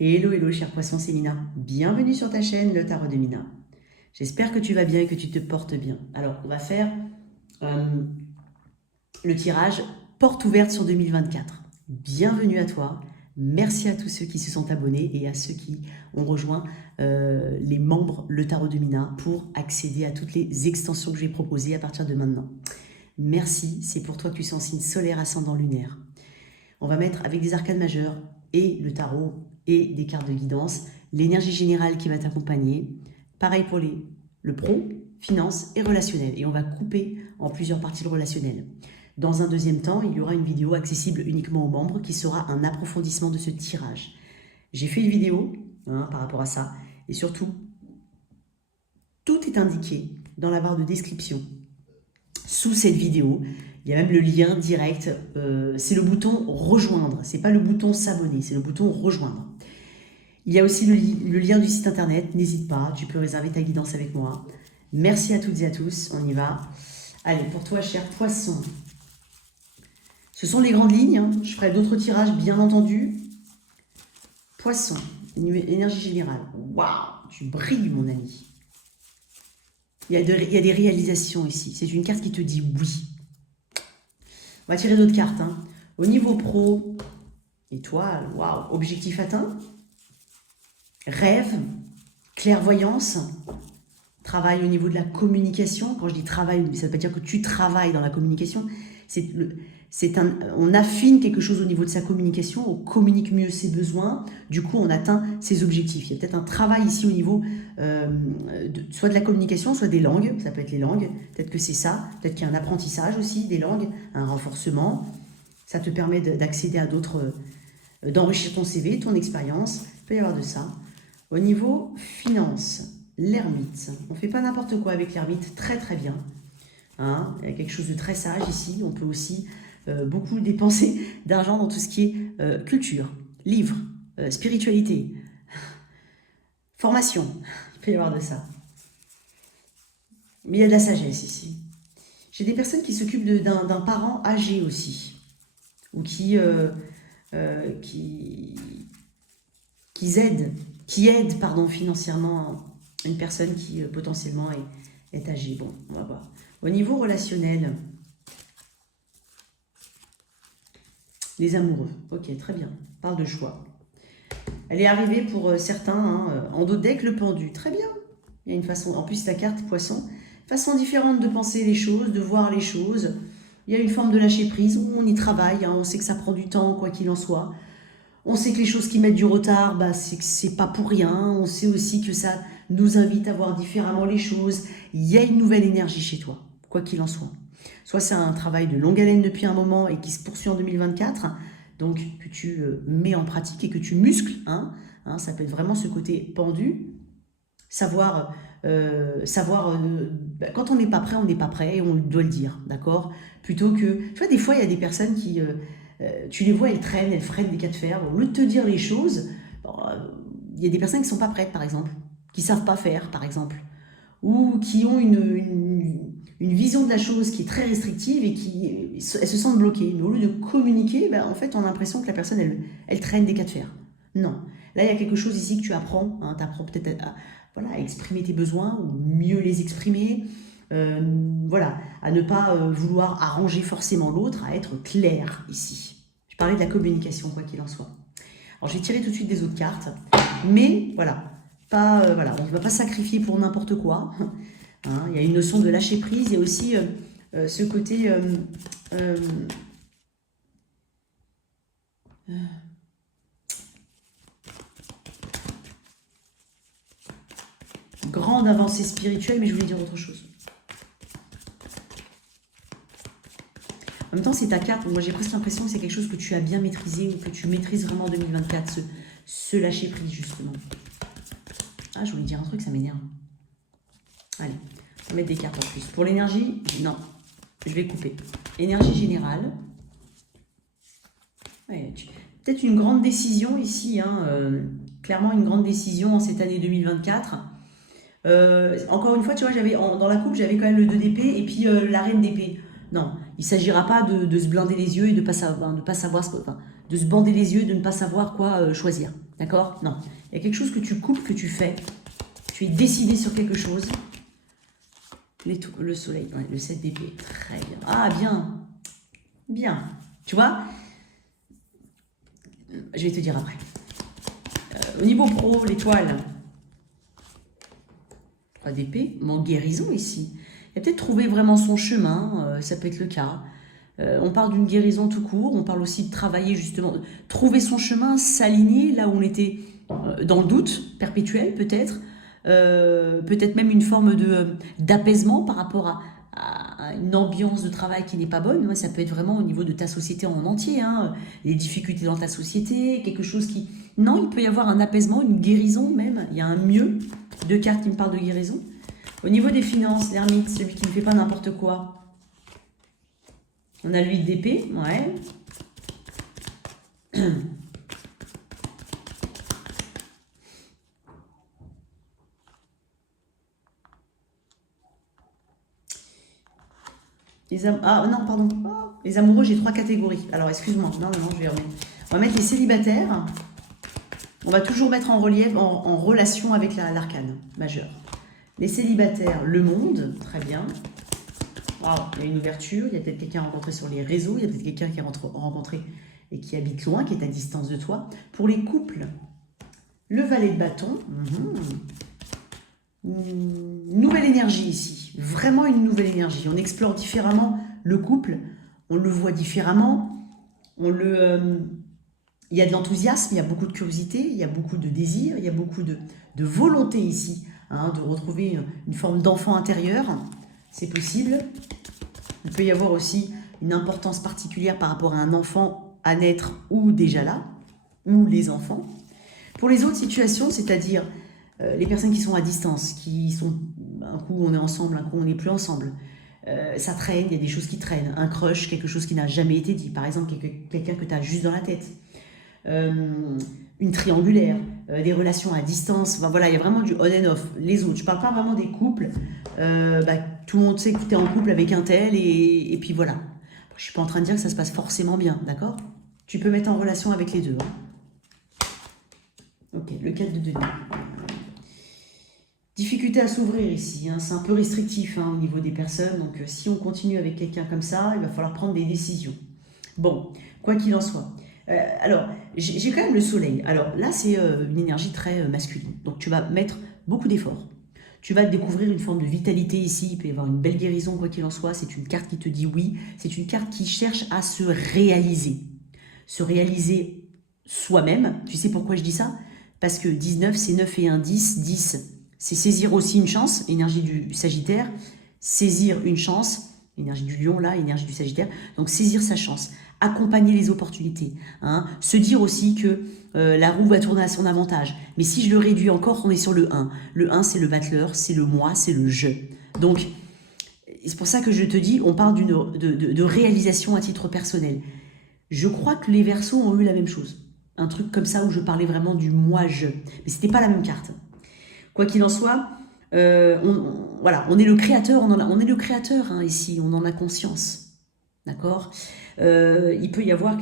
Et hello, hello, cher poisson, c'est Mina. Bienvenue sur ta chaîne, le Tarot de Mina. J'espère que tu vas bien et que tu te portes bien. Alors, on va faire euh, le tirage porte ouverte sur 2024. Bienvenue à toi. Merci à tous ceux qui se sont abonnés et à ceux qui ont rejoint les membres Le Tarot de Mina pour accéder à toutes les extensions que je vais proposer à partir de maintenant. Merci, c'est pour toi que tu es en signe solaire, ascendant, lunaire. On va mettre avec des arcanes majeures et le tarot et des cartes de guidance, l'énergie générale qui va t'accompagner. Pareil pour le pro, finance et relationnel. Et on va couper en plusieurs parties le relationnel. Dans un deuxième temps, il y aura une vidéo accessible uniquement aux membres qui sera un approfondissement de ce tirage. J'ai fait une vidéo par rapport à ça. Et surtout, tout est indiqué dans la barre de description sous cette vidéo. Il y a même le lien direct, c'est le bouton rejoindre, c'est pas le bouton s'abonner, c'est le bouton rejoindre. Il y a aussi le lien du site internet, n'hésite pas, tu peux réserver ta guidance avec moi. Merci à toutes et à tous, on y va. Allez, pour toi, cher poisson, ce sont les grandes lignes, hein. Je ferai d'autres tirages, bien entendu. Poisson, énergie générale, waouh, tu brilles, mon ami. Il y a des réalisations ici, c'est une carte qui te dit oui. On va tirer d'autres cartes. Hein. Au niveau pro, étoile, waouh, objectif atteint, rêve, clairvoyance, travail au niveau de la communication. Quand je dis travail, ça ne veut pas dire que tu travailles dans la communication. On affine quelque chose au niveau de sa communication, on communique mieux ses besoins, du coup on atteint ses objectifs. Il y a peut-être un travail ici au niveau soit de la communication, soit des langues, ça peut être les langues, peut-être que c'est ça, peut-être qu'il y a un apprentissage aussi des langues, un renforcement, ça te permet d'accéder à d'autres, d'enrichir ton CV, ton expérience, il peut y avoir de ça. Au niveau finance, l'ermite, on ne fait pas n'importe quoi avec l'ermite, très très bien. Hein, il y a quelque chose de très sage ici, on peut aussi beaucoup dépenser d'argent dans tout ce qui est culture, livres, spiritualité, formation, il peut y avoir de ça. Mais il y a de la sagesse ici. J'ai des personnes qui s'occupent d'un parent âgé aussi, ou qui aident pardon, financièrement une personne qui potentiellement est âgée. Bon, on va voir. Au niveau relationnel, les amoureux. Ok, très bien. On parle de choix. Elle est arrivée pour certains en dos de deck, le pendu. Très bien. Il y a une façon, en plus la carte poisson, façon différente de penser les choses, de voir les choses. Il y a une forme de lâcher prise. On y travaille, on sait que ça prend du temps, quoi qu'il en soit. On sait que les choses qui mettent du retard, c'est que c'est pas pour rien. On sait aussi que ça nous invite à voir différemment les choses. Il y a une nouvelle énergie chez toi, quoi qu'il en soit. Soit c'est un travail de longue haleine depuis un moment et qui se poursuit en 2024, donc que tu mets en pratique et que tu muscles. Ça peut être vraiment ce côté pendu, savoir quand on n'est pas prêt, on n'est pas prêt et on doit le dire, d'accord? Plutôt que, tu vois, des fois, il y a des personnes qui, tu les vois, elles traînent, elles freinent des cas de fer. Au lieu de te dire les choses, il y a des personnes qui ne sont pas prêtes, par exemple, qui ne savent pas faire, par exemple, ou qui ont une vision de la chose qui est très restrictive et elles se sentent bloquées. Mais au lieu de communiquer, en fait, on a l'impression que la personne, elle traîne des cas de fer. Non. Là, il y a quelque chose ici que tu apprends. Tu apprends peut-être à exprimer tes besoins ou mieux les exprimer. À ne pas vouloir arranger forcément l'autre, à être clair ici. Je parlais de la communication, quoi qu'il en soit. Alors, je vais tirer tout de suite des autres cartes. Mais, voilà, on ne va pas sacrifier pour n'importe quoi. Il y a une notion de lâcher prise. Il y a aussi ce côté... grande avancée spirituelle, mais je voulais dire autre chose. En même temps, c'est ta carte. Moi, j'ai presque l'impression que c'est quelque chose que tu as bien maîtrisé ou que tu maîtrises vraiment en 2024, ce lâcher prise, justement. Ah, je voulais dire un truc, ça m'énerve. Allez, on va mettre des cartes en plus. Pour l'énergie, non, je vais couper. Énergie générale. Ouais, peut-être une grande décision ici, clairement une grande décision en cette année 2024. Encore une fois, tu vois, dans la coupe, j'avais quand même le 2 d'épée et puis la reine d'épée. Non, il ne s'agira pas de se blinder les yeux et de ne pas savoir ce que... Enfin, de se bander les yeux, de ne pas savoir quoi choisir. D'accord? Non. Il y a quelque chose que tu coupes, que tu fais. Tu es décidé sur quelque chose. Le soleil, ouais, le 7 d'épée. Très bien. Ah, bien. Bien. Tu vois? Je vais te dire après. Au niveau pro, l'étoile. 3 d'épée, mais en guérison ici. Il a peut-être trouvé vraiment son chemin, ça peut être le cas. On parle d'une guérison tout court, on parle aussi de travailler justement, trouver son chemin, s'aligner là où on était dans le doute perpétuel peut-être, peut-être même une forme d'apaisement par rapport à une ambiance de travail qui n'est pas bonne. Moi, ça peut être vraiment au niveau de ta société en entier, hein, les difficultés dans ta société, quelque chose qui... Non, il peut y avoir un apaisement, une guérison même, il y a un mieux, 2 cartes qui me parlent de guérison. Au niveau des finances, l'ermite, celui qui ne fait pas n'importe quoi. On a le 8 d'épée, ouais. Ah non, pardon. Oh, les amoureux, j'ai 3 catégories. Alors, excuse-moi. Non, je vais remettre. On va mettre les célibataires. On va toujours mettre en relief, en relation avec l'arcane majeure. Les célibataires, le monde, très bien. Wow, il y a une ouverture, il y a peut-être quelqu'un rencontré sur les réseaux, il y a peut-être quelqu'un qui a rencontré et qui habite loin, qui est à distance de toi. Pour les couples, le valet de bâton, nouvelle énergie ici, vraiment une nouvelle énergie. On explore différemment le couple, on le voit différemment, il y a de l'enthousiasme, il y a beaucoup de curiosité, il y a beaucoup de désir, il y a beaucoup de volonté ici, hein, de retrouver une forme d'enfant intérieur, c'est possible. Il peut y avoir aussi une importance particulière par rapport à un enfant à naître ou déjà là, ou les enfants. Pour les autres situations, c'est-à-dire les personnes qui sont à distance, qui sont, un coup on est ensemble, un coup on n'est plus ensemble, ça traîne, il y a des choses qui traînent, un crush, quelque chose qui n'a jamais été dit, par exemple quelqu'un que tu as juste dans la tête, une triangulaire, des relations à distance, enfin, voilà, il y a vraiment du on and off. Les autres, je parle pas vraiment des couples, tout le monde sait que tu es en couple avec un tel et puis voilà. Je suis pas en train de dire que ça se passe forcément bien, d'accord? Tu peux mettre en relation avec les deux. Hein. Ok, le 4 de denier. Difficulté à s'ouvrir ici, hein. C'est un peu restrictif hein, au niveau des personnes, donc si on continue avec quelqu'un comme ça, il va falloir prendre des décisions. Bon, quoi qu'il en soit. Alors, j'ai quand même le soleil. Alors là, c'est une énergie très masculine, donc tu vas mettre beaucoup d'efforts. Tu vas découvrir une forme de vitalité ici, il peut y avoir une belle guérison, quoi qu'il en soit, c'est une carte qui te dit oui, c'est une carte qui cherche à se réaliser soi-même. Tu sais pourquoi je dis ça? Parce que 19, c'est 9 et 1, 10, 10, c'est saisir aussi une chance, énergie du Sagittaire, saisir une chance, énergie du Lion là, énergie du Sagittaire, donc saisir sa chance, accompagner les opportunités, hein, se dire aussi que la roue va tourner à son avantage. Mais si je le réduis encore, on est sur le 1. Le 1, c'est le battleur, c'est le moi, c'est le je. Donc, c'est pour ça que je te dis, on parle de réalisation à titre personnel. Je crois que les Verseaux ont eu la même chose. Un truc comme ça où je parlais vraiment du moi-je. Mais c'était pas la même carte. Quoi qu'il en soit, voilà, on est le créateur, on est le créateur hein, ici, on en a conscience. D'accord? Il peut y avoir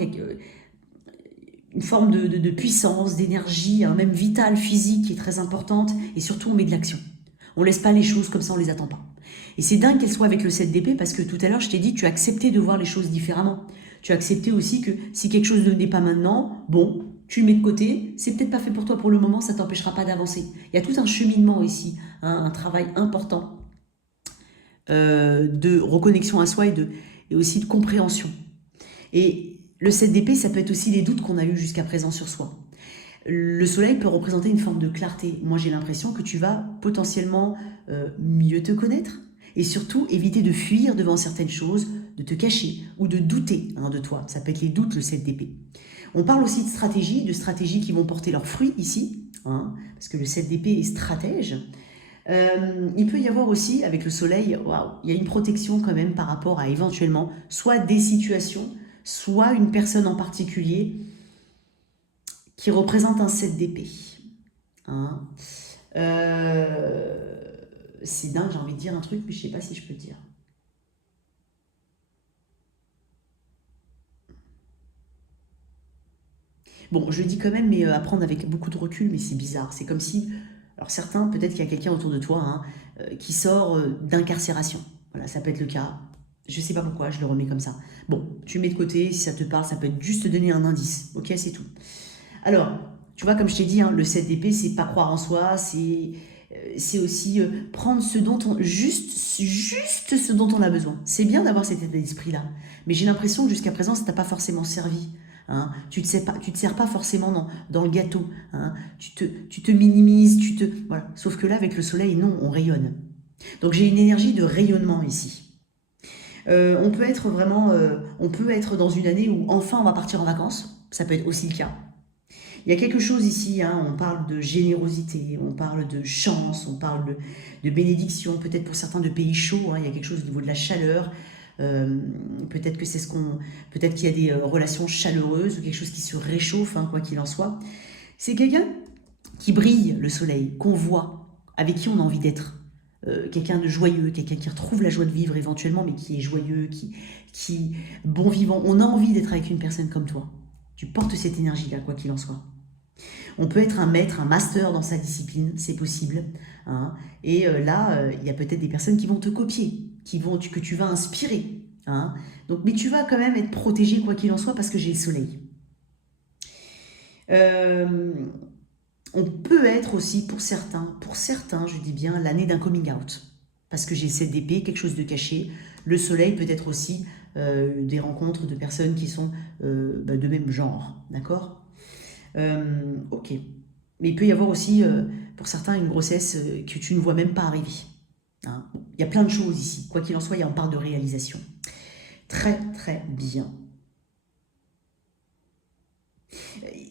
une forme de puissance, d'énergie, hein, même vitale, physique, qui est très importante. Et surtout, on met de l'action. On laisse pas les choses comme ça, on les attend pas. Et c'est dingue qu'elle soit avec le 7 d'épée parce que tout à l'heure, je t'ai dit, tu as accepté de voir les choses différemment. Tu as accepté aussi que si quelque chose ne n'est pas maintenant, bon, tu le mets de côté, c'est peut-être pas fait pour toi pour le moment, ça t'empêchera pas d'avancer. Il y a tout un cheminement ici, hein, un travail important de reconnexion à soi et aussi de compréhension. Et le 7 d'épée, ça peut être aussi les doutes qu'on a eus jusqu'à présent sur soi. Le soleil peut représenter une forme de clarté. Moi, j'ai l'impression que tu vas potentiellement mieux te connaître et surtout éviter de fuir devant certaines choses, de te cacher ou de douter hein, de toi. Ça peut être les doutes, le 7 d'épée. On parle aussi de stratégies qui vont porter leurs fruits ici, hein, parce que le 7 d'épée est stratège. Il peut y avoir aussi, avec le soleil, waouh, il y a une protection quand même par rapport à éventuellement soit des situations, soit une personne en particulier qui représente un 7 d'épée. Hein. C'est dingue, j'ai envie de dire un truc, mais je ne sais pas si je peux le dire. Bon, je le dis quand même, mais à prendre avec beaucoup de recul, mais c'est bizarre. C'est comme si, alors certains, peut-être qu'il y a quelqu'un autour de toi hein, qui sort d'incarcération. Voilà, ça peut être le cas. Je sais pas pourquoi, je le remets comme ça. Bon, tu mets de côté, si ça te parle, ça peut être juste te donner un indice. Ok, c'est tout. Alors, tu vois, comme je t'ai dit, hein, le 7 d'épée, c'est pas croire en soi, c'est aussi prendre ce dont on, juste ce dont on a besoin. C'est bien d'avoir cet état d'esprit-là, mais j'ai l'impression que jusqu'à présent, ça t'a pas forcément servi. Hein. Tu te sers pas forcément dans le gâteau. Hein. Tu te minimises, voilà. Sauf que là, avec le soleil, non, on rayonne. Donc j'ai une énergie de rayonnement ici. On peut être vraiment, on peut être dans une année où enfin on va partir en vacances. Ça peut être aussi le cas. Il y a quelque chose ici, hein, on parle de générosité, on parle de chance, on parle de bénédiction, peut-être pour certains de pays chauds, hein, il y a quelque chose au niveau de la chaleur, euh, peut-être que c'est ce qu'on, peut-être qu'il y a des relations chaleureuses ou quelque chose qui se réchauffe, hein, quoi qu'il en soit. C'est quelqu'un qui brille, le soleil, qu'on voit, avec qui on a envie d'être. Quelqu'un de joyeux, quelqu'un qui retrouve la joie de vivre éventuellement, mais qui est joyeux, qui bon vivant. On a envie d'être avec une personne comme toi. Tu portes cette énergie-là, quoi qu'il en soit. On peut être un maître, un master dans sa discipline, c'est possible. Hein. Et là, il y a peut-être des personnes qui vont te copier, que tu vas inspirer. Hein. Donc, mais tu vas quand même être protégé, quoi qu'il en soit, parce que j'ai le soleil. On peut être aussi, pour certains, je dis bien, l'année d'un coming out. Parce que j'ai cette d'épée, quelque chose de caché. Le soleil peut être aussi des rencontres de personnes qui sont de même genre. D'accord. Ok. Mais il peut y avoir aussi, pour certains, une grossesse que tu ne vois même pas arriver. Hein. Bon, il y a plein de choses ici. Quoi qu'il en soit, il y a une part de réalisation. Très, très bien.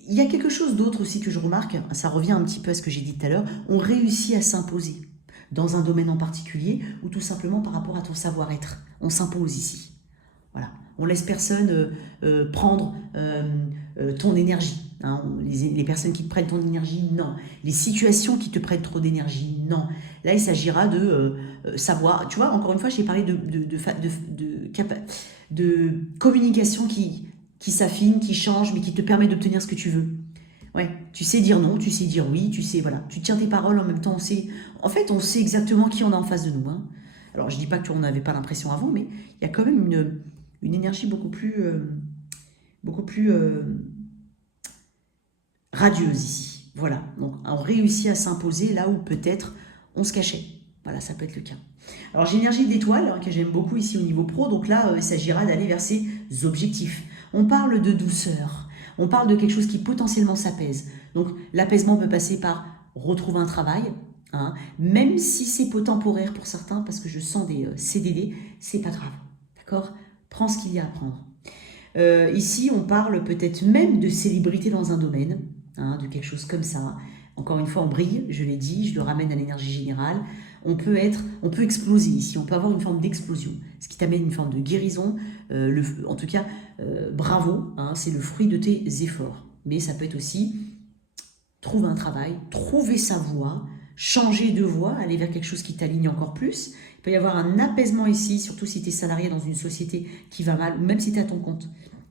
Il y a quelque chose d'autre aussi que je remarque, ça revient un petit peu à ce que j'ai dit tout à l'heure, on réussit à s'imposer dans un domaine en particulier ou tout simplement par rapport à ton savoir-être. On s'impose ici. Voilà. On laisse personne prendre ton énergie. Hein. Les personnes qui te prennent ton énergie, non. Les situations qui te prennent trop d'énergie, non. Là, il s'agira de savoir. Tu vois, encore une fois, j'ai parlé de communication qui s'affine, qui change, mais qui te permet d'obtenir ce que tu veux. Ouais, tu sais dire non, tu sais dire oui, tu sais, voilà. Tu tiens tes paroles en même temps, en fait, on sait exactement qui on a en face de nous. Hein. Alors, je dis pas que tu n'en avais pas l'impression avant, mais il y a quand même une énergie beaucoup plus radieuse ici. Voilà, donc on réussit à s'imposer là où peut-être on se cachait. Voilà, ça peut être le cas. Alors j'ai l'énergie d'étoile hein, que j'aime beaucoup ici au niveau pro, donc là il s'agira d'aller vers ses objectifs. On parle de douceur, on parle de quelque chose qui potentiellement s'apaise. Donc l'apaisement peut passer par retrouver un travail, hein, même si c'est temporaire pour certains, parce que je sens des CDD, c'est pas grave, d'accord. Prends ce qu'il y a à prendre. Ici, on parle peut-être même de célébrité dans un domaine, hein, de quelque chose comme ça. Encore une fois, on brille, je l'ai dit, je le ramène à l'énergie générale. On peut exploser ici, on peut avoir une forme d'explosion, ce qui t'amène une forme de guérison. En tout cas, bravo, hein, c'est le fruit de tes efforts. Mais ça peut être aussi trouver un travail, trouver sa voie, changer de voie, aller vers quelque chose qui t'aligne encore plus. Il peut y avoir un apaisement ici, surtout si tu es salarié dans une société qui va mal, ou même si tu es à ton compte.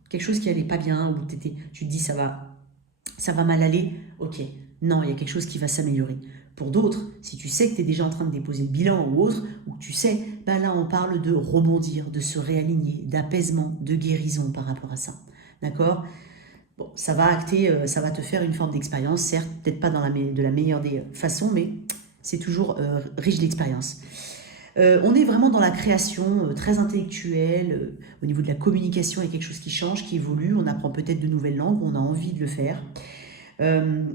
Quelque chose qui n'allait pas bien, ou tu te dis ça va mal aller, ok. Non, il y a quelque chose qui va s'améliorer. Pour d'autres, si tu sais que tu es déjà en train de déposer le bilan ou autre, ou que tu sais, ben là on parle de rebondir, de se réaligner, d'apaisement, de guérison par rapport à ça. D'accord ? Bon, ça va acter, ça va te faire une forme d'expérience, certes, peut-être pas de la meilleure des façons, mais c'est toujours riche d'expérience. On est vraiment dans la création très intellectuelle, au niveau de la communication, il y a quelque chose qui change, qui évolue, on apprend peut-être de nouvelles langues, on a envie de le faire.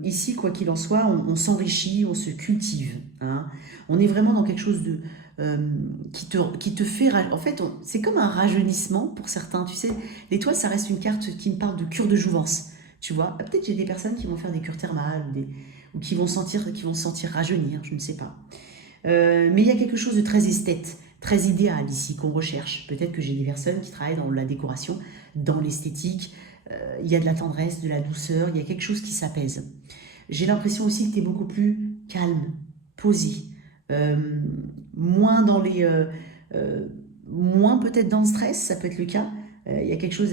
Ici, quoi qu'il en soit, on s'enrichit, on se cultive. Hein. On est vraiment dans quelque chose qui te fait... En fait, c'est comme un rajeunissement pour certains. Tu sais, l'étoile, ça reste une carte qui me parle de cure de jouvence. Tu vois, peut-être j'ai des personnes qui vont faire des cures thermales ou qui vont se sentir rajeunir, je ne sais pas. Mais il y a quelque chose de très esthète, très idéal ici qu'on recherche. Peut-être que j'ai des personnes qui travaillent dans la décoration, dans l'esthétique. Il y a de la tendresse, de la douceur, il y a quelque chose qui s'apaise. J'ai l'impression aussi que tu es beaucoup plus calme, posé, moins dans moins peut-être dans le stress, ça peut être le cas. Il y a quelque chose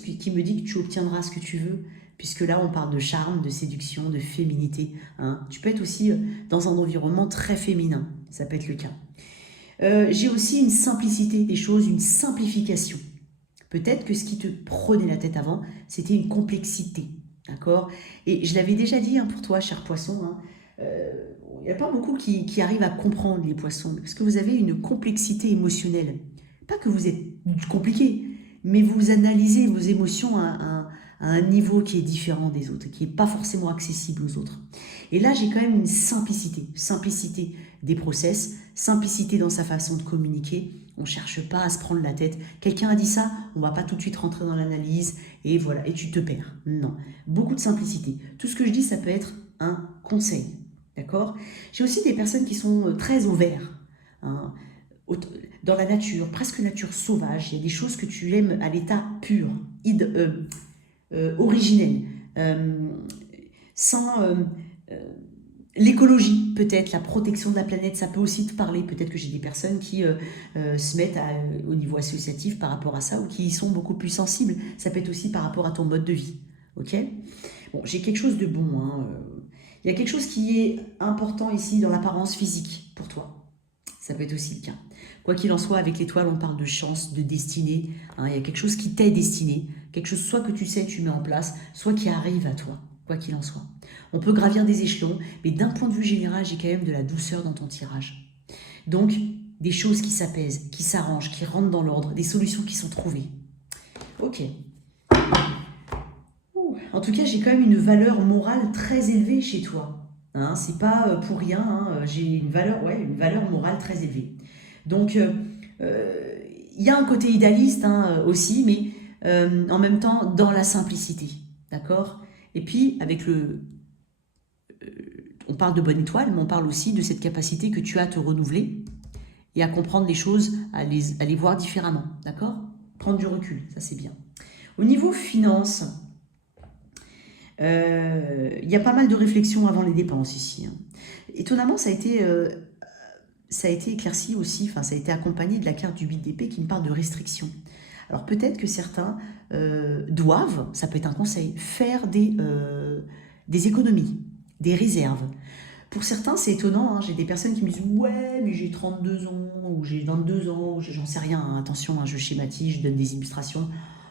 qui me dit que tu obtiendras ce que tu veux puisque là, on parle de charme, de séduction, de féminité. Hein. Tu peux être aussi dans un environnement très féminin, ça peut être le cas. J'ai aussi une simplicité des choses, une simplification. Peut-être que ce qui te prenait la tête avant, c'était une complexité, d'accord? Et je l'avais déjà dit hein, pour toi, cher poisson, hein, il n'y a pas beaucoup qui arrivent à comprendre les poissons, parce que vous avez une complexité émotionnelle. Pas que vous êtes compliqué, mais vous analysez vos émotions à un niveau qui est différent des autres, qui n'est pas forcément accessible aux autres. Et là, j'ai quand même une simplicité des process, simplicité dans sa façon de communiquer. On ne cherche pas à se prendre la tête. Quelqu'un a dit ça, on ne va pas tout de suite rentrer dans l'analyse et voilà, et tu te perds. Non, beaucoup de simplicité. Tout ce que je dis, ça peut être un conseil, d'accord? J'ai aussi des personnes qui sont très ouvertes, hein, dans la nature, presque nature sauvage. Il y a des choses que tu aimes à l'état pur, originel, sans l'écologie, peut-être, la protection de la planète, ça peut aussi te parler. Peut-être que j'ai des personnes qui se mettent au niveau associatif par rapport à ça ou qui y sont beaucoup plus sensibles. Ça peut être aussi par rapport à ton mode de vie. Ok? Bon, j'ai quelque chose de bon. Hein. Il y a quelque chose qui est important ici dans l'apparence physique pour toi. Ça peut être aussi le cas. Quoi qu'il en soit, avec l'étoile, on parle de chance, de destinée. Hein, il y a quelque chose qui t'est destiné. Quelque chose soit que tu sais, tu mets en place, soit qui arrive à toi, quoi qu'il en soit. On peut gravir des échelons, mais d'un point de vue général, j'ai quand même de la douceur dans ton tirage. Donc, des choses qui s'apaisent, qui s'arrangent, qui rentrent dans l'ordre, des solutions qui sont trouvées. Ok. En tout cas, j'ai quand même une valeur morale très élevée chez toi. Hein, c'est pas pour rien, hein, j'ai une valeur morale très élevée. Donc, il y a un côté idéaliste hein, aussi, mais en même temps dans la simplicité. D'accord? Et puis, avec on parle de bonne étoile, mais on parle aussi de cette capacité que tu as à te renouveler et à comprendre les choses, à les voir différemment. D'accord? Prendre du recul, ça c'est bien. Au niveau finance, il y a pas mal de réflexions avant les dépenses ici. Hein. Étonnamment, ça a été éclairci aussi, enfin ça a été accompagné de la carte du 8 d'épée qui me parle de restrictions. Alors peut-être que certains doivent, ça peut être un conseil, faire des économies, des réserves. Pour certains, c'est étonnant, hein, j'ai des personnes qui me disent « Ouais, mais j'ai 32 ans, ou j'ai 22 ans, ou j'en sais rien, hein, attention, hein, je schématise, je donne des illustrations.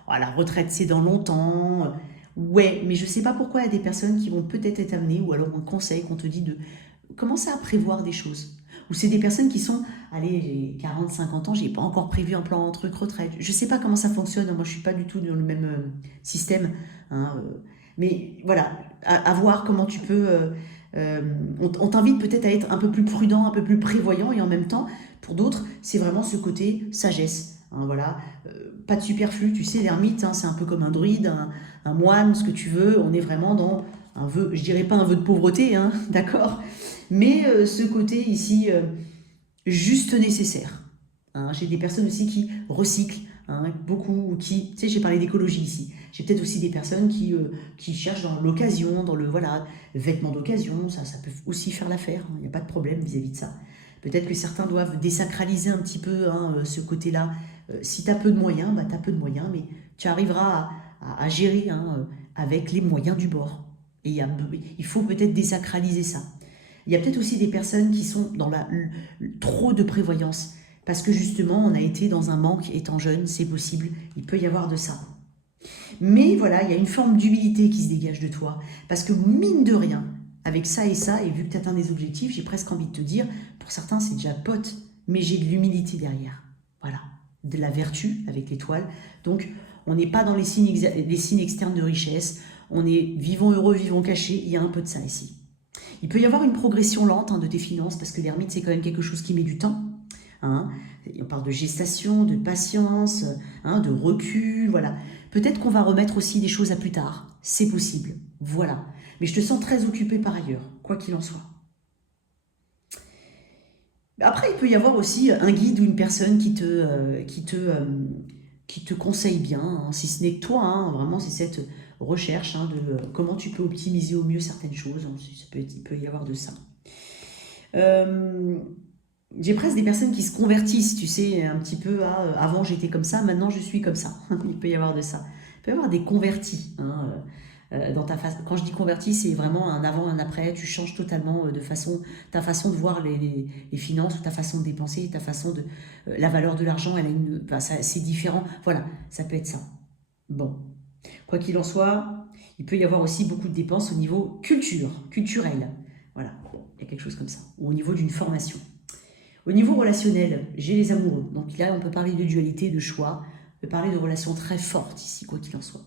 Oh, la retraite, c'est dans longtemps. Ouais, mais je ne sais pas pourquoi il y a des personnes qui vont peut-être être amenées, ou alors un conseil qu'on te dit de commencer à prévoir des choses. Ou c'est des personnes qui sont, allez, j'ai 40, 50 ans, j'ai pas encore prévu un plan truc retraite. Je sais pas comment ça fonctionne, moi je suis pas du tout dans le même système. Hein, mais voilà, à voir comment tu peux... on t'invite peut-être à être un peu plus prudent, un peu plus prévoyant, et en même temps, pour d'autres, c'est vraiment ce côté sagesse. Hein, voilà, pas de superflu, tu sais, l'ermite, hein, c'est un peu comme un druide, un moine, ce que tu veux, on est vraiment dans un vœu, je dirais pas un vœu de pauvreté, hein, d'accord, mais ce côté ici, juste nécessaire. Hein. J'ai des personnes aussi qui recyclent, hein, beaucoup, qui, tu sais, j'ai parlé d'écologie ici. J'ai peut-être aussi des personnes qui cherchent dans l'occasion, dans le, voilà, vêtements d'occasion, ça peut aussi faire l'affaire, il n'y a pas de problème vis-à-vis de ça. Peut-être que certains doivent désacraliser un petit peu hein, ce côté-là. Si tu as peu de moyens, bah, tu as peu de moyens, mais tu arriveras à gérer hein, avec les moyens du bord. Et il faut peut-être désacraliser ça. Il y a peut-être aussi des personnes qui sont dans trop de prévoyance, parce que justement, on a été dans un manque étant jeune, c'est possible, il peut y avoir de ça. Mais voilà, il y a une forme d'humilité qui se dégage de toi, parce que mine de rien, avec ça, et vu que tu atteins des objectifs, j'ai presque envie de te dire, pour certains c'est déjà pote, mais j'ai de l'humilité derrière. Voilà, de la vertu avec l'étoile. Donc, on n'est pas dans les signes externes de richesse, on est vivons heureux, vivons cachés, il y a un peu de ça ici. Il peut y avoir une progression lente hein, de tes finances, parce que l'ermite, c'est quand même quelque chose qui met du temps. Hein. On parle de gestation, de patience, hein, de recul, voilà. Peut-être qu'on va remettre aussi des choses à plus tard, c'est possible, voilà. Mais je te sens très occupé par ailleurs, quoi qu'il en soit. Après, il peut y avoir aussi un guide ou une personne qui te conseille bien, hein, si ce n'est que toi, hein, vraiment, c'est cette recherche hein, de comment tu peux optimiser au mieux certaines choses, hein, il peut y avoir de ça. J'ai presque des personnes qui se convertissent, tu sais, un petit peu à avant j'étais comme ça, maintenant je suis comme ça. Il peut y avoir de ça. Il peut y avoir des convertis. Hein, Quand je dis converti, c'est vraiment un avant, un après. Tu changes totalement ta façon de voir les finances, ou ta façon de dépenser, la valeur de l'argent, c'est différent. Voilà, ça peut être ça. Bon, quoi qu'il en soit, il peut y avoir aussi beaucoup de dépenses au niveau culturel. Voilà, il y a quelque chose comme ça. Ou au niveau d'une formation. Au niveau relationnel, j'ai les amoureux. Donc là, on peut parler de dualité, de choix. On peut parler de relations très fortes ici, quoi qu'il en soit.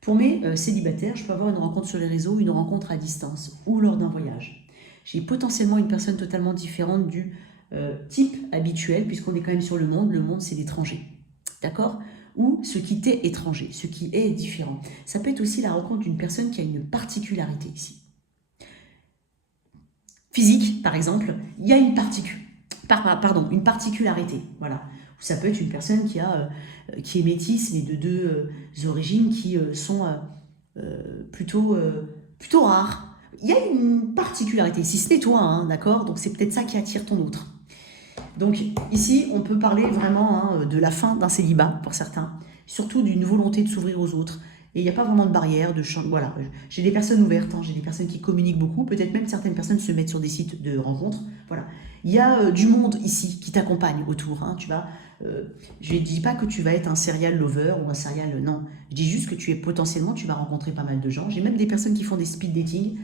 Pour mes célibataires, je peux avoir une rencontre sur les réseaux, une rencontre à distance ou lors d'un voyage. J'ai potentiellement une personne totalement différente du type habituel, puisqu'on est quand même sur le monde. Le monde, c'est l'étranger. D'accord? Ou ce qui t'est étranger, ce qui est différent. Ça peut être aussi la rencontre d'une personne qui a une particularité ici. Physique, par exemple, il y a une particularité. Voilà. Ou ça peut être une personne qui est métisse, mais de deux origines qui sont plutôt rares. Il y a une particularité, si ce n'est toi, hein, d'accord? Donc c'est peut-être ça qui attire ton autre. Donc ici, on peut parler vraiment de la fin d'un célibat pour certains, surtout d'une volonté de s'ouvrir aux autres. Et il n'y a pas vraiment de barrière, voilà. J'ai des personnes ouvertes, j'ai des personnes qui communiquent beaucoup, peut-être même certaines personnes se mettent sur des sites de rencontres. Voilà. Il y a du monde ici qui t'accompagne autour. Je ne dis pas que tu vas être un serial lover ou un serial... Non, je dis juste que tu vas rencontrer pas mal de gens. J'ai même des personnes qui font des speed dating.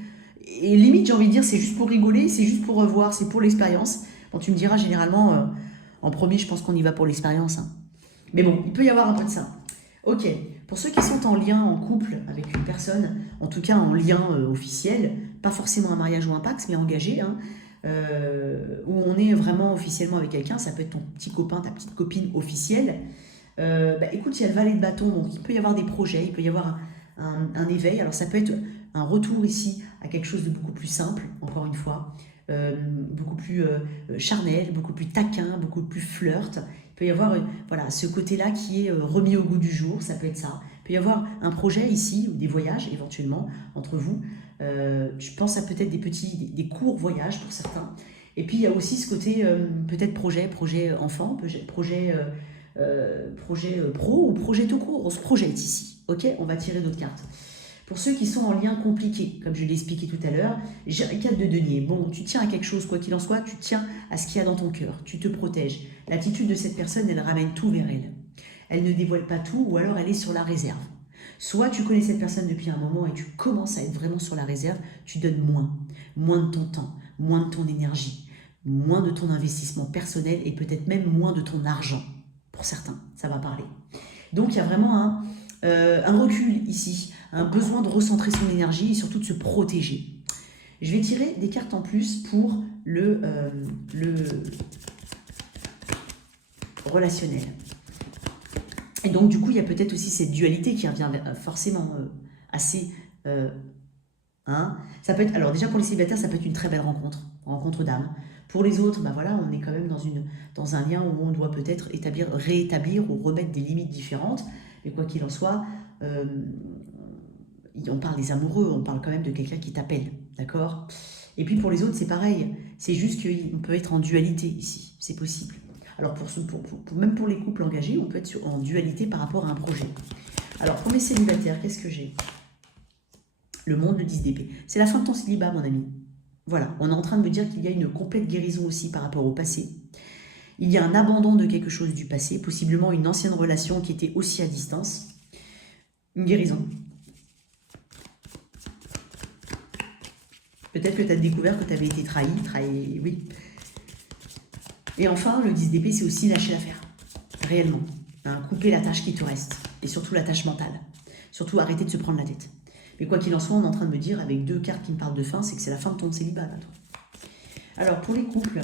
Et limite, j'ai envie de dire, c'est juste pour rigoler, c'est juste pour revoir, c'est pour l'expérience. Bon, tu me diras, généralement, en premier, je pense qu'on y va pour l'expérience. Mais bon, il peut y avoir un peu de ça. Ok, pour ceux qui sont en lien, en couple avec une personne, en tout cas en lien officiel, pas forcément un mariage ou un pax, mais engagé, où on est vraiment officiellement avec quelqu'un, ça peut être ton petit copain, ta petite copine officielle. Écoute, il y a le valet de bâton, donc il peut y avoir des projets, il peut y avoir un éveil. Alors ça peut être un retour ici à quelque chose de beaucoup plus simple, encore une fois, beaucoup plus charnel, beaucoup plus taquin, beaucoup plus flirt. Il peut y avoir voilà, ce côté-là qui est remis au goût du jour, ça peut être ça. Il peut y avoir un projet ici, ou des voyages éventuellement entre vous. Je pense à peut-être des courts voyages pour certains. Et puis il y a aussi ce côté peut-être projet enfant, projet pro ou projet tout court. On se projette ici. Ok, on va tirer d'autres cartes. Pour ceux qui sont en lien compliqué, comme je l'ai expliqué tout à l'heure, j'ai un 4 de denier. Bon, tu tiens à quelque chose, quoi qu'il en soit, tu tiens à ce qu'il y a dans ton cœur. Tu te protèges. L'attitude de cette personne, elle ramène tout vers elle. Elle ne dévoile pas tout, ou alors elle est sur la réserve. Soit tu connais cette personne depuis un moment et tu commences à être vraiment sur la réserve, tu donnes moins de ton temps, moins de ton énergie, moins de ton investissement personnel et peut-être même moins de ton argent. Pour certains, ça va parler. Donc il y a vraiment un recul ici, un besoin de recentrer son énergie et surtout de se protéger. Je vais tirer des cartes en plus pour le relationnel. Et donc du coup, il y a peut-être aussi cette dualité qui revient forcément assez... ça peut être, alors déjà pour les célibataires, ça peut être une très belle rencontre d'âme. Pour les autres, voilà, on est quand même dans un lien où on doit peut-être réétablir ou remettre des limites différentes. Mais quoi qu'il en soit, on parle des amoureux, on parle quand même de quelqu'un qui t'appelle, d'accord? Et puis pour les autres, c'est pareil. C'est juste qu'on peut être en dualité ici, c'est possible. Alors même pour les couples engagés, on peut être en dualité par rapport à un projet. Alors pour mes célibataires, qu'est-ce que j'ai? Le monde de 10 d'épée. C'est la fin de ton célibat, mon ami. Voilà, on est en train de me dire qu'il y a une complète guérison aussi par rapport au passé. Il y a un abandon de quelque chose du passé, possiblement une ancienne relation qui était aussi à distance. Une guérison. Peut-être que tu as découvert que tu avais été trahi, oui. Et enfin, le 10 d'épée, c'est aussi lâcher l'affaire. Réellement. Couper la tâche qui te reste. Et surtout la tâche mentale. Surtout arrêter de se prendre la tête. Mais quoi qu'il en soit, on est en train de me dire, avec 2 cartes qui me parlent de fin, c'est que c'est la fin de ton célibat, là, toi. Alors, pour les couples,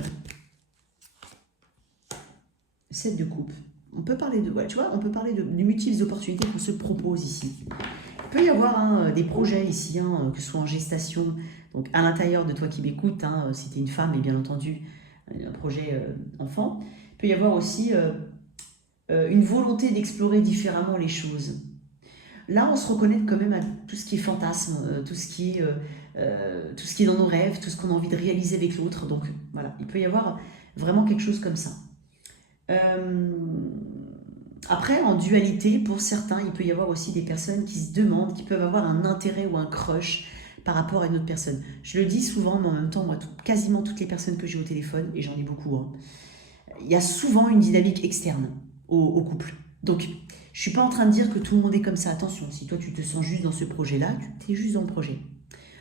7 de coupe. On peut parler de... Ouais, tu vois, on peut parler de multiples opportunités qu'on se propose ici. Il peut y avoir des projets ici, que ce soit en gestation, donc à l'intérieur de toi qui m'écoutes, si tu es une femme, et bien entendu, un projet enfant. Il peut y avoir aussi une volonté d'explorer différemment les choses. Là, on se reconnaît quand même à tout ce qui est fantasme, tout ce qui est dans nos rêves, tout ce qu'on a envie de réaliser avec l'autre. Donc voilà, il peut y avoir vraiment quelque chose comme ça. Après, en dualité, pour certains, il peut y avoir aussi des personnes qui se demandent, qui peuvent avoir un intérêt ou un crush par rapport à une autre personne. Je le dis souvent, mais en même temps, moi, quasiment toutes les personnes que j'ai au téléphone, et j'en ai beaucoup, hein, il y a souvent une dynamique externe au couple. Donc, je ne suis pas en train de dire que tout le monde est comme ça. Attention, si toi, tu te sens juste dans ce projet-là, tu es juste dans le projet.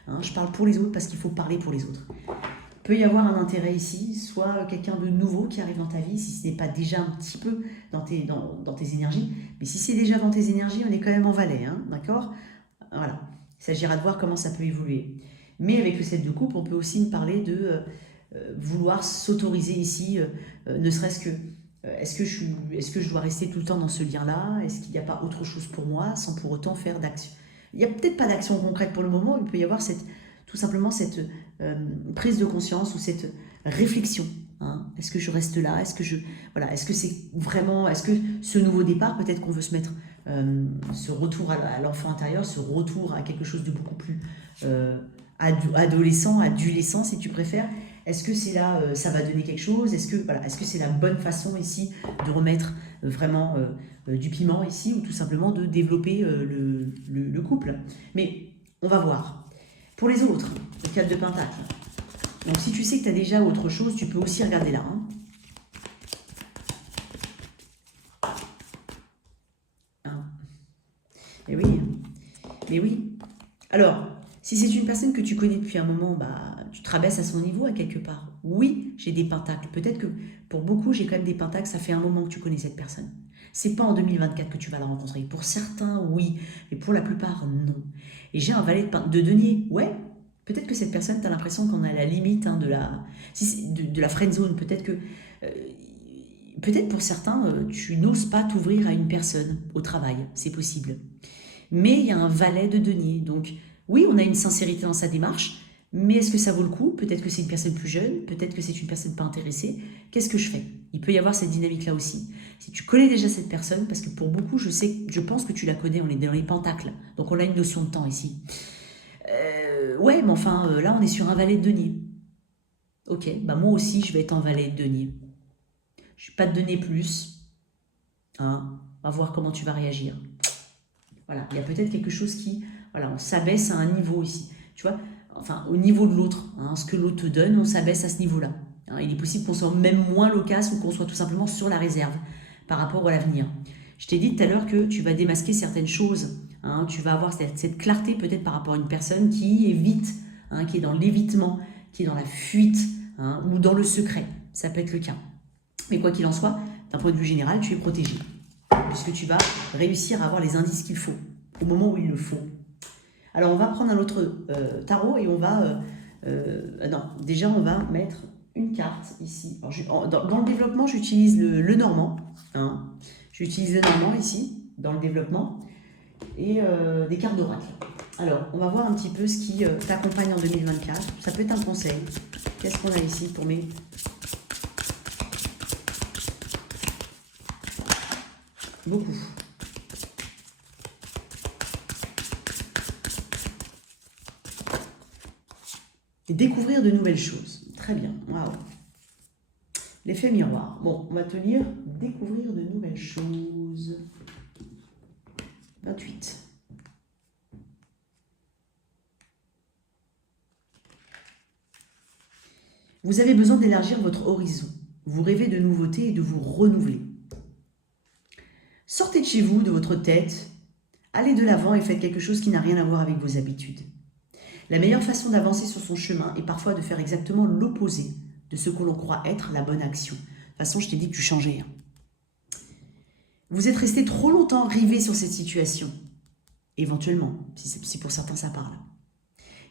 Hein, je parle pour les autres parce qu'il faut parler pour les autres. Il peut y avoir un intérêt ici, soit quelqu'un de nouveau qui arrive dans ta vie, si ce n'est pas déjà un petit peu dans tes énergies. Mais si c'est déjà dans tes énergies, on est quand même en valet, hein, d'accord? Voilà. Il s'agira de voir comment ça peut évoluer. Mais avec le 7 de coupe, on peut aussi me parler de vouloir s'autoriser ici, ne serait-ce que est-ce que je dois rester tout le temps dans ce lien-là? Est-ce qu'il n'y a pas autre chose pour moi sans pour autant faire d'action? Il n'y a peut-être pas d'action concrète pour le moment, il peut y avoir tout simplement cette prise de conscience ou cette réflexion. Hein. Est-ce que je reste là? Est-ce que c'est vraiment, est-ce que ce nouveau départ, peut-être qu'on veut se mettre ce retour à l'enfant intérieur, ce retour à quelque chose de beaucoup plus adolescent si tu préfères. Est-ce que c'est là, ça va donner quelque chose? Est-ce que c'est la bonne façon ici de remettre vraiment du piment ici ou tout simplement de développer le couple? Mais on va voir. Pour les autres, le 4 de Pentacle. Donc si tu sais que tu as déjà autre chose, tu peux aussi regarder là. Hein. Mais oui. Alors, si c'est une personne que tu connais depuis un moment, tu te rabaisses à son niveau à quelque part. Oui, j'ai des pentacles. Peut-être que pour beaucoup, j'ai quand même des pentacles. Ça fait un moment que tu connais cette personne. C'est pas en 2024 que tu vas la rencontrer. Pour certains, oui. Mais pour la plupart, non. Et j'ai un valet de denier. Ouais, peut-être que cette personne, tu as l'impression qu'on est à la limite de la friend zone. Peut-être que... peut-être pour certains, tu n'oses pas t'ouvrir à une personne au travail. C'est possible. Mais il y a un valet de denier. Donc, oui, on a une sincérité dans sa démarche, mais est-ce que ça vaut le coup? Peut-être que c'est une personne plus jeune, peut-être que c'est une personne pas intéressée. Qu'est-ce que je fais? Il peut y avoir cette dynamique-là aussi. Si tu connais déjà cette personne, parce que pour beaucoup, je pense que tu la connais, on est dans les pentacles, donc on a une notion de temps ici. Ouais, mais enfin, là, on est sur un valet de denier. Ok, moi aussi, je vais être en valet de denier. Je ne vais pas te donner plus. Hein, on va voir comment tu vas réagir. Voilà, il y a peut-être quelque chose qui... Voilà, on s'abaisse à un niveau ici. Tu vois, enfin, au niveau de l'autre. Hein, ce que l'autre te donne, on s'abaisse à ce niveau-là. Hein, il est possible qu'on soit même moins loquace ou qu'on soit tout simplement sur la réserve par rapport à l'avenir. Je t'ai dit tout à l'heure que tu vas démasquer certaines choses. Hein, tu vas avoir cette clarté peut-être par rapport à une personne qui évite, hein, qui est dans l'évitement, qui est dans la fuite, hein, ou dans le secret. Ça peut être le cas. Mais quoi qu'il en soit, d'un point de vue général, tu es protégé. Puisque tu vas réussir à avoir les indices qu'il faut, au moment où il le faut. Alors, on va prendre un autre tarot et on va... non, déjà, on va mettre une carte ici. Alors, dans le développement, j'utilise le normand. Hein. J'utilise le normand ici, dans le développement, et des cartes d'oracle. Alors, on va voir un petit peu ce qui t'accompagne en 2024. Ça peut être un conseil. Qu'est-ce qu'on a ici pour mes... Beaucoup. Et découvrir de nouvelles choses. Très bien. Waouh. L'effet miroir. Bon, on va te lire découvrir de nouvelles choses. 28. Vous avez besoin d'élargir votre horizon. Vous rêvez de nouveautés et de vous renouveler. Sortez de chez vous, de votre tête. Allez de l'avant et faites quelque chose qui n'a rien à voir avec vos habitudes. La meilleure façon d'avancer sur son chemin est parfois de faire exactement l'opposé de ce que l'on croit être la bonne action. De toute façon, je t'ai dit que tu changeais. Vous êtes resté trop longtemps rivé sur cette situation. Éventuellement, si pour certains ça parle.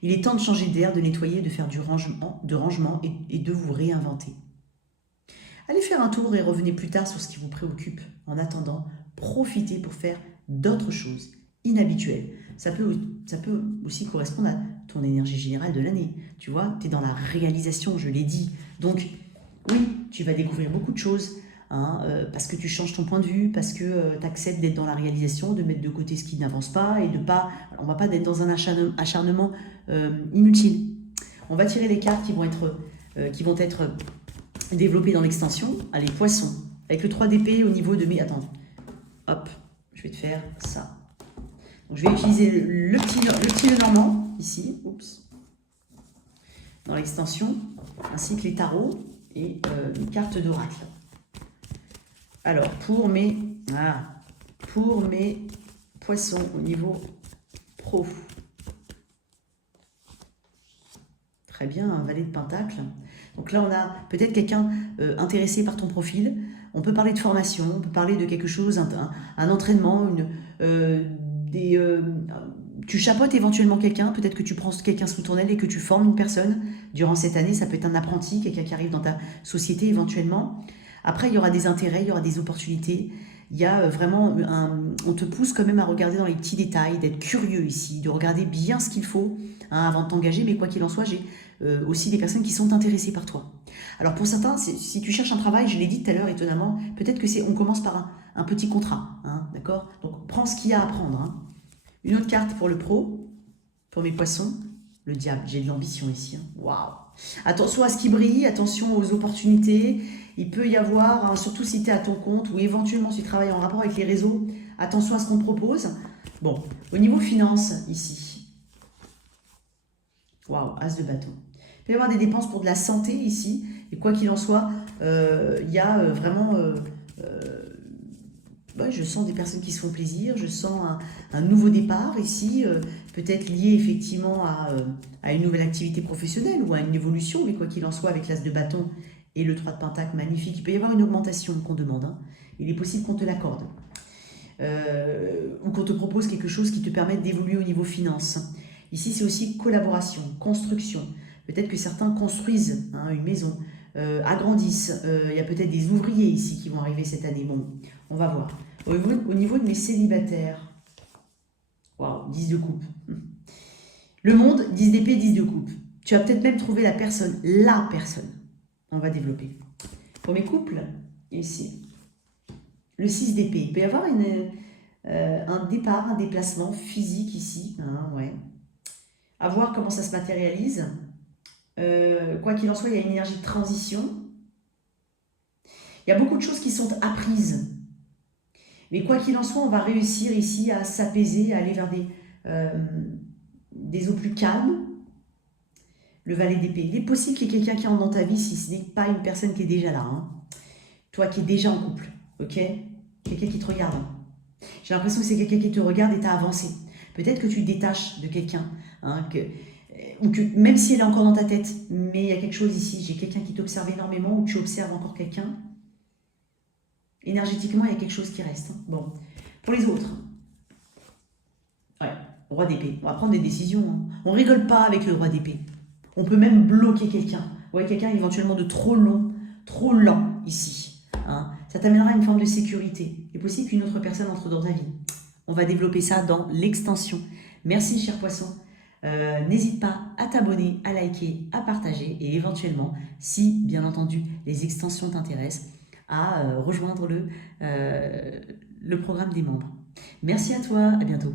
Il est temps de changer d'air, de nettoyer, de faire du rangement et de vous réinventer. Allez faire un tour et revenez plus tard sur ce qui vous préoccupe. En attendant, profitez pour faire d'autres choses inhabituelles. Ça peut aussi correspondre à ton énergie générale de l'année. Tu vois, tu es dans la réalisation, je l'ai dit. Donc, oui, tu vas découvrir beaucoup de choses, hein, parce que tu changes ton point de vue, parce que tu acceptes d'être dans la réalisation, de mettre de côté ce qui n'avance pas et de pas... On ne va pas être dans un acharnement inutile. On va tirer les cartes qui vont être développées dans l'extension. Allez, poisson. Avec le 3 d'épée au niveau de mes... Attends. hop, je vais te faire ça. Donc, je vais utiliser le petit Lenormand, ici, oups, dans l'extension, ainsi que les tarots et les cartes d'oracle. Alors, pour mes poissons au niveau pro. Très bien, un valet de pentacle. Donc là, on a peut-être quelqu'un intéressé par ton profil. On peut parler de formation, on peut parler de quelque chose, un entraînement, tu chapeautes éventuellement quelqu'un, peut-être que tu prends quelqu'un sous ton aile et que tu formes une personne durant cette année. Ça peut être un apprenti, quelqu'un qui arrive dans ta société éventuellement. Après, il y aura des intérêts, il y aura des opportunités. Il y a vraiment on te pousse quand même à regarder dans les petits détails, d'être curieux ici, de regarder bien ce qu'il faut avant de t'engager. Mais quoi qu'il en soit, j'ai aussi des personnes qui sont intéressées par toi. Alors pour certains, si tu cherches un travail, je l'ai dit tout à l'heure étonnamment, peut-être que on commence par un petit contrat, hein, d'accord? Donc prends ce qu'il y a à prendre. Hein. Une autre carte pour le pro, pour mes poissons, le diable. J'ai de l'ambition ici. Hein. Waouh! Attention à ce qui brille, attention aux opportunités. Il peut y avoir, hein, surtout si tu es à ton compte ou éventuellement si tu travailles en rapport avec les réseaux, attention à ce qu'on te propose. Bon, au niveau finance, ici. Waouh, as de bâton. Il peut y avoir des dépenses pour de la santé ici. Et quoi qu'il en soit, il y a vraiment... je sens des personnes qui se font plaisir. Je sens un nouveau départ ici. Peut-être lié effectivement à une nouvelle activité professionnelle ou à une évolution. Mais quoi qu'il en soit, avec l'as de bâton et le 3 de pentacle magnifique, il peut y avoir une augmentation qu'on demande. Hein. Il est possible qu'on te l'accorde. Ou qu'on te propose quelque chose qui te permette d'évoluer au niveau finance. Ici, c'est aussi collaboration, construction. Peut-être que certains construisent une maison, agrandissent. Il y a peut-être des ouvriers ici qui vont arriver cette année. Bon, on va voir. Au niveau de mes célibataires, waouh, 10 de coupe. Le monde, 10 d'épée, 10 de coupe. Tu as peut-être même trouvé la personne. On va développer. Pour mes couples, ici, le 6 d'épée. Il peut y avoir un départ, un déplacement physique ici. Hein, ouais. À voir comment ça se matérialise. Quoi qu'il en soit, il y a une énergie de transition. Il y a beaucoup de choses qui sont apprises. Mais quoi qu'il en soit, on va réussir ici à s'apaiser, à aller vers des eaux plus calmes. Le valet d'épée. Il est possible qu'il y ait quelqu'un qui entre dans ta vie si ce n'est pas une personne qui est déjà là. Hein. Toi qui es déjà en couple. Ok? Quelqu'un qui te regarde. J'ai l'impression que c'est quelqu'un qui te regarde et t'as avancé. Peut-être que tu te détaches de quelqu'un. Hein, ou que même si elle est encore dans ta tête, mais il y a quelque chose ici. J'ai quelqu'un qui t'observe énormément ou tu observes encore quelqu'un. Énergétiquement, il y a quelque chose qui reste. Hein. Bon. Pour les autres. Ouais. Roi d'épée. On va prendre des décisions. Hein. On rigole pas avec le roi d'épée. On peut même bloquer quelqu'un. Ouais, quelqu'un éventuellement de trop long, trop lent ici. Hein. Ça t'amènera une forme de sécurité. Il est possible qu'une autre personne entre dans ta vie. On va développer ça dans l'extension. Merci, cher poisson. N'hésite pas à t'abonner, à liker, à partager et éventuellement, si bien entendu les extensions t'intéressent, à rejoindre le programme des membres. Merci à toi, à bientôt.